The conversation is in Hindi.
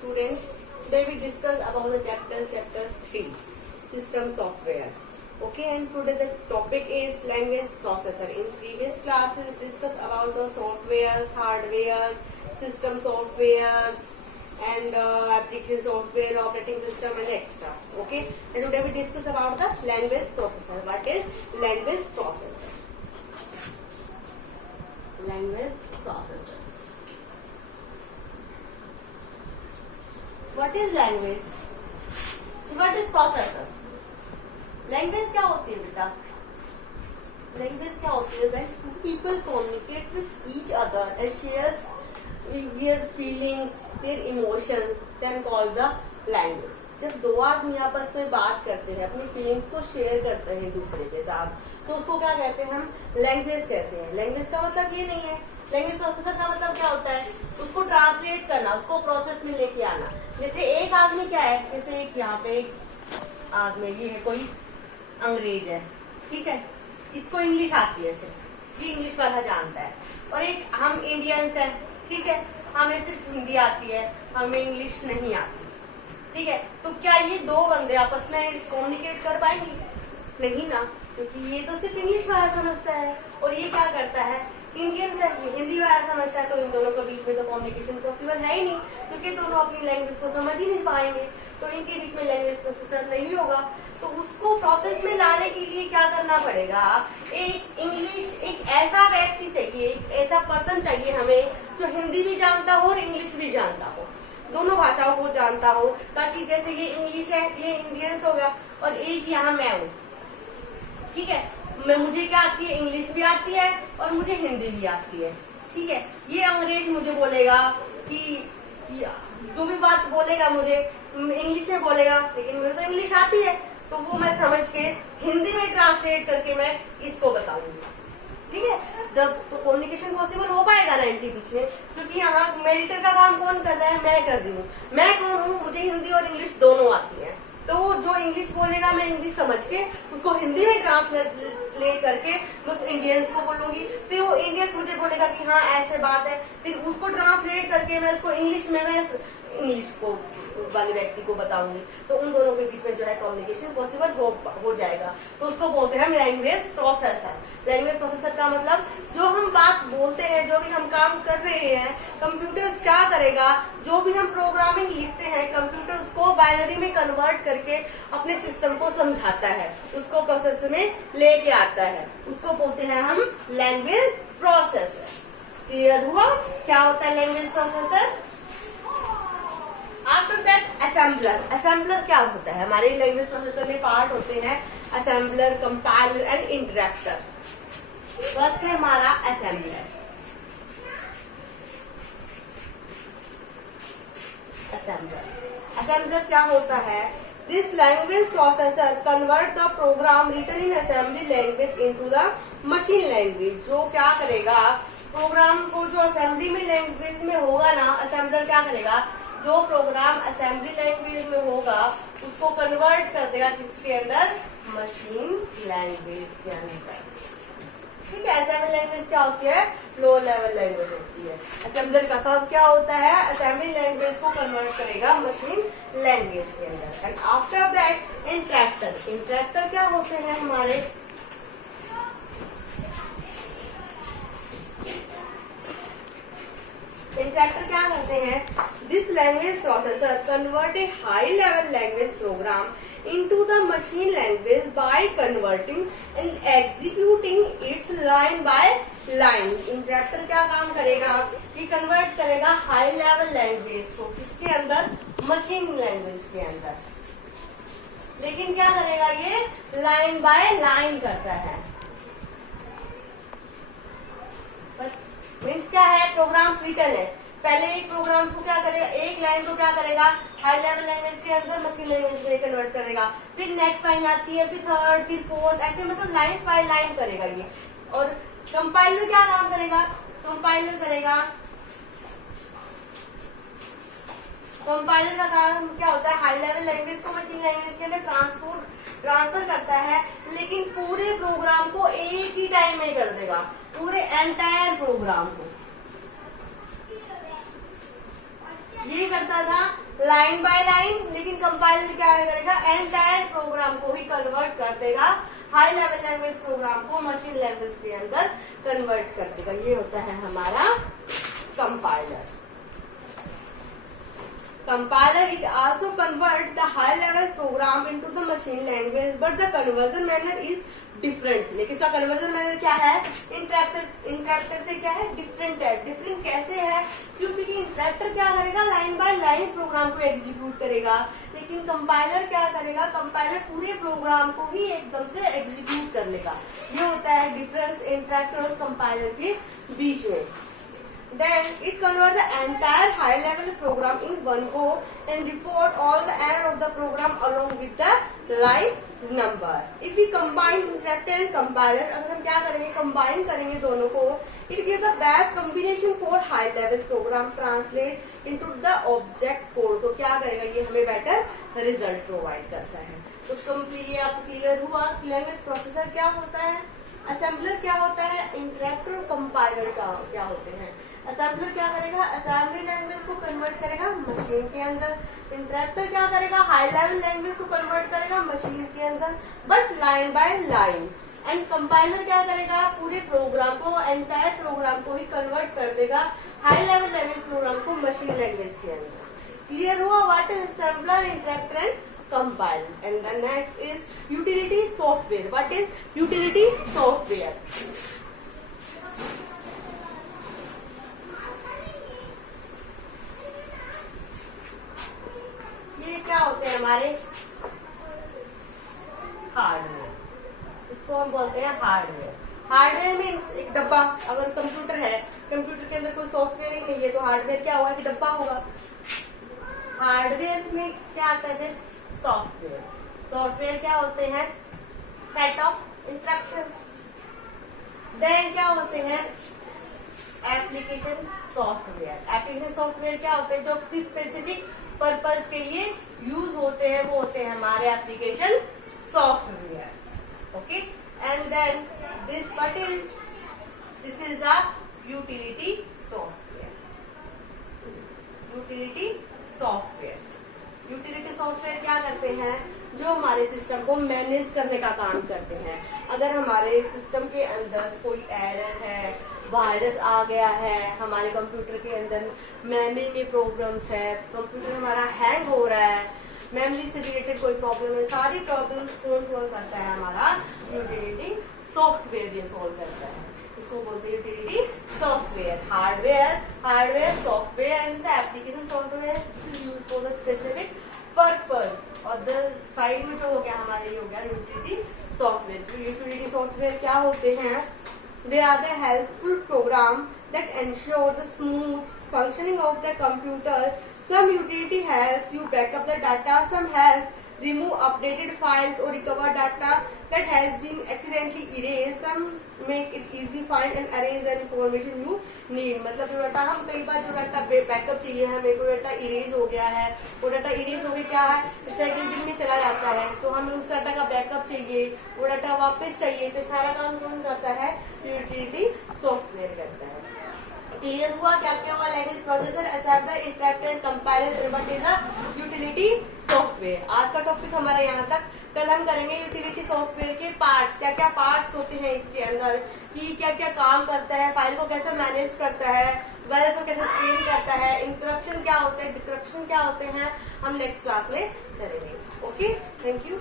students. Today we discuss about the chapters 3, system softwares. Okay, and today the topic is language processor. In previous class we discussed about the softwares, hardware, system softwares, and application software, operating system, and extra. Okay, and today we discuss about the language processor. What is language processor? Language processor. What is language? What is processor? Language क्या होती है बेटा? लैंग्वेज क्या होती है? When two people communicate with each other and shares their feelings, their emotions, then called the language. जब दो आदमी आपस में बात करते हैं, अपनी फीलिंग्स को शेयर करते हैं दूसरे के साथ, तो उसको क्या कहते हैं? हम लैंग्वेज कहते हैं. लैंग्वेज का मतलब ये नहीं है. लैंग्वेज प्रोसेसर का मतलब क्या होता है? उसको ट्रांसलेट करना, उसको प्रोसेस में लेके आना. जैसे एक आदमी क्या है, जैसे एक यहाँ पे एक आदमी ये है, कोई अंग्रेज है, ठीक है, इसको इंग्लिश आती है सिर्फ, ये इंग्लिश वाला जानता है. और एक हम इंडियंस हैं, ठीक है, हमें सिर्फ हिंदी आती है, हमें इंग्लिश नहीं आती, ठीक है. तो क्या ये दो बंदे आपस में कम्युनिकेट कर पाएंगे? नहीं ना, क्योंकि ये तो सिर्फ इंग्लिश वाला समझता है और ये क्या करता है? इंडियंस है, हिंदी वाला समझता है. तो इन दोनों के बीच में तो कम्युनिकेशन पॉसिबल है ही नहीं, क्योंकि दोनों अपनी लैंग्वेज को समझ ही नहीं पाएंगे. तो इनके बीच में लैंग्वेज प्रोसेसर नहीं होगा. तो उसको प्रोसेस में लाने के लिए क्या करना पड़ेगा? एक ऐसा व्यक्ति चाहिए, एक ऐसा पर्सन चाहिए हमें जो हिंदी भी जानता हो और इंग्लिश भी जानता हो, दोनों भाषाओं को जानता हो. ताकि जैसे ये इंग्लिश है, ये इंडियंस होगा, और एक यहाँ मैं हूँ, ठीक है. मुझे क्या आती है? इंग्लिश भी आती है और मुझे हिंदी भी आती है, ठीक है. ये अंग्रेज मुझे बोलेगा कि जो भी बात बोलेगा मुझे इंग्लिश में बोलेगा, लेकिन मुझे तो इंग्लिश आती है, तो वो मैं समझ के हिंदी में ट्रांसलेट करके मैं इसको बताऊंगी, ठीक है. जब तो कम्युनिकेशन पॉसिबल हो पाएगा ना इनके बीच में, क्योंकि यहाँ मेडिटर का काम कौन कर रहा है? मैं कर रही हूँ. मैं कौन हूँ? मुझे हिंदी और इंग्लिश दोनों आती है. तो जो इंग्लिश बोलेगा मैं इंग्लिश समझ के उसको हिंदी में ट्रांसलेट करके बस इंडियंस को बोलूंगी. फिर वो इंडियंस मुझे बोलेगा कि हाँ ऐसे बात है, फिर उसको ट्रांसलेट करके मैं उसको इंग्लिश में मैं इंग्लिश को वाले व्यक्ति को बताऊंगी. तो उन दोनों के बीच में जो है कम्युनिकेशन पॉसिबल हो जाएगा. तो उसको बोलते हैं हम लैंग्वेज प्रोसेसर. लैंग्वेज प्रोसेसर का मतलब जो हम बात बोलते हैं, जो भी हम काम कर रहे हैं, कंप्यूटर क्या करेगा? जो भी हम प्रोग्रामिंग लिखते हैं, कंप्यूटर उसको बाइनरी में कन्वर्ट करके अपने सिस्टम को समझाता है, उसको प्रोसेस में लेके आता है. उसको बोलते हैं हम लैंग्वेज प्रोसेसर. क्लियर हुआ क्या होता है language processor? After that assembler. Assembler क्या होता है? हमारे लैंग्वेज प्रोसेसर में पार्ट होते हैं assembler, compiler and interpreter. First है हमारा असेंबलर. असेंबलर क्या होता है? This language processor convert the program written in assembly language into the machine language. जो क्या करेगा? प्रोग्राम को जो असेंबली में लैंग्वेज में होगा ना, असेंबलर क्या करेगा? जो प्रोग्राम असेंबली लैंग्वेज में होगा उसको कन्वर्ट कर देगा किसके अंदर? मशीन लैंग्वेज के अंदर, ठीक है. असेंबली लैंग्वेज क्या होती है? लो लेवल लैंग्वेज होती है. असेंबलर का काम क्या होता है? असेंबली लैंग्वेज को कन्वर्ट करेगा मशीन लैंग्वेज के अंदर. And after that interrupter. Interrupter क्या होते हैं हमारे? इंटरप्टर क्या करते हैं? This language processor convert A high level language program into the machine language by converting and executing it's line by line. Interrupter क्या काम करेगा? ये कन्वर्ट करेगा हाई लेवल लैंग्वेज को किसके अंदर? मशीन लैंग्वेज के अंदर. लेकिन क्या करेगा? ये लाइन बाय लाइन करता है. मीन्स क्या है? प्रोग्राम रिटन है. पहले एक प्रोग्राम को क्या करेगा? एक लाइन को क्या करेगा? हाई लेवल लैंग्वेज के अंदर मशीन लैंग्वेज में कन्वर्ट करेगा. फिर नेक्स्ट लाइन आती है, फिर थर्ड, फिर फोर्थ, ऐसे मतलब लाइन बाय लाइन करेगा ये. और कंपाइलर क्या काम करेगा? कंपाइलर करेगा, कंपाइलर का काम क्या होता है? हाई लेवल लैंग्वेज को मशीन लैंग्वेज के अंदर ट्रांसफर करता है, लेकिन पूरे प्रोग्राम को एक ही टाइम में कर देगा, पूरे एंटायर प्रोग्राम को. ये करता था लाइन बाय लाइन, लेकिन कंपाइलर क्या करेगा, एंटायर प्रोग्राम को ही कन्वर्ट कर देगा, हाई लेवल लैंग्वेज प्रोग्राम को मशीन लैंग्वेज के अंदर कन्वर्ट कर देगा। ये होता है हमारा compiler. Compiler it also convert the high level program into the machine language, but the conversion manner is different। लेकिन इसका conversion manner क्या है, इंटरप्टर से क्या है, डिफरेंट है। डिफरेंट कैसे है, क्योंकि इंटरप्टर क्या करेगा, लाइन बाय लाइन प्रोग्राम को एग्जीक्यूट करेगा, लेकिन कंपाइलर क्या करेगा, कंपाइलर पूरे प्रोग्राम को ही एकदम से एग्जीक्यूट कर लेगा। ये होता है डिफरेंस इंटरप्टर और कंपाइलर के बीच में। Then it converts the entire high level program in one go and report all the error of the program along with the line numbers. If we combine interpreter and compiler, अगर हम क्या करेंगे, combine करेंगे दोनों को, it gives the best combination for high level program translate into the object code। तो क्या करेगा, ये हमें better result provide करता है। तो ये आपको क्लियर हुआ, लैंग्वेज प्रोसेसर क्या होता है, असेंबलर क्या होता है, इंटरप्टर और कंपाइलर क्या होते हैं। असेंबलर क्या करेगा, असेंबली लैंग्वेज को कन्वर्ट करेगा मशीन के अंदर। इंटरप्टर क्या करेगा, हाई लेवल लैंग्वेज को कन्वर्ट करेगा मशीन के अंदर, but line by line. And compiler क्या करेगा, पूरे प्रोग्राम को, एंटायर प्रोग्राम को ही कन्वर्ट कर देगा, हाई लेवल लैंग्वेज प्रोग्राम को मशीन लैंग्वेज के अंदर। क्लियर हुआ, what is assembler, interrupter and compiler। And the next is utility software। What is utility software? ये क्या होते हैं हमारे हार्डवेयर, इसको हम बोलते हैं हार्डवेयर। हार्डवेयर मीन्स एक डब्बा, अगर कंप्यूटर है, कंप्यूटर के अंदर कोई सॉफ्टवेयर ही नहीं है, तो हार्डवेयर क्या होगा, कि डब्बा होगा। हार्डवेयर में क्या आता है, सॉफ्टवेयर। सॉफ्टवेयर क्या होते हैं, सेट ऑफ इंस्ट्रक्शंस। देन क्या होते हैं, एप्लीकेशन सॉफ्टवेयर। एप्लीकेशन सॉफ्टवेयर क्या होते हैं, जो किसी स्पेसिफिक पर्पस के लिए यूज होते हैं, वो होते हैं हमारे application software. Okay, and then this is the utility software. Utility software, utility software क्या करते हैं, जो हमारे सिस्टम को मैनेज करने का काम करते हैं। अगर हमारे सिस्टम के अंदर कोई एरर है, वायरस आ गया है, हमारे कंप्यूटर के अंदर मेमोरी में प्रॉब्लम्स है, कंप्यूटर हमारा हैंग हो रहा है, मेमोरी से रिलेटेड कोई प्रॉब्लम है, सारी प्रॉब्लम्स कौन सॉल्व करता है, हमारा यूटिलिटी सॉफ्टवेयर ये सॉल्व करता है। इसको बोलते हैं utility software. Hardware software and the application software use for the specific purpose. और द साइड में जो हो गया हमारे, ये हो गया यूटिलिटी सॉफ्टवेयर। यूटिलिटी सॉफ्टवेयर क्या होते हैं, they are the helpful program that ensure the smooth functioning of the computer. Some utility helps you back up the data, some help remove updated files or recover data that has been accidentally erased, some make it easy find and arrange the information you need। मतलब जो डाटा हम कई बार जो डाटा बैकअप चाहिए हमें, कोई डाटा इरेज हो गया है, वो डाटा इरेज हो गया क्या है, सेकंड दिन में चला जाता है, तो हमें उस डाटा का बैकअप चाहिए, वो डाटा वापस चाहिए, तो सारा काम कौन करता है, यूटिलिटी सॉफ्टवेयर करता है। क्लियर हुआ, क्या क्या हुआ, language processor, assembler, interpreter and compiler, what is the utility software. आज का टॉपिक हमारा यहाँ तक। कल हम करेंगे यूटिलिटी सॉफ्टवेयर के पार्ट्स, क्या क्या पार्ट्स होते हैं इसके अंदर, कि क्या क्या काम करता है, फाइल को कैसे मैनेज करता है, वायरस को कैसे स्क्रीन करता है, इंक्रिप्शन क्या होते हैं, डिक्रिप्शन क्या होते हैं, हम नेक्स्ट क्लास में करेंगे। Okay, thank you.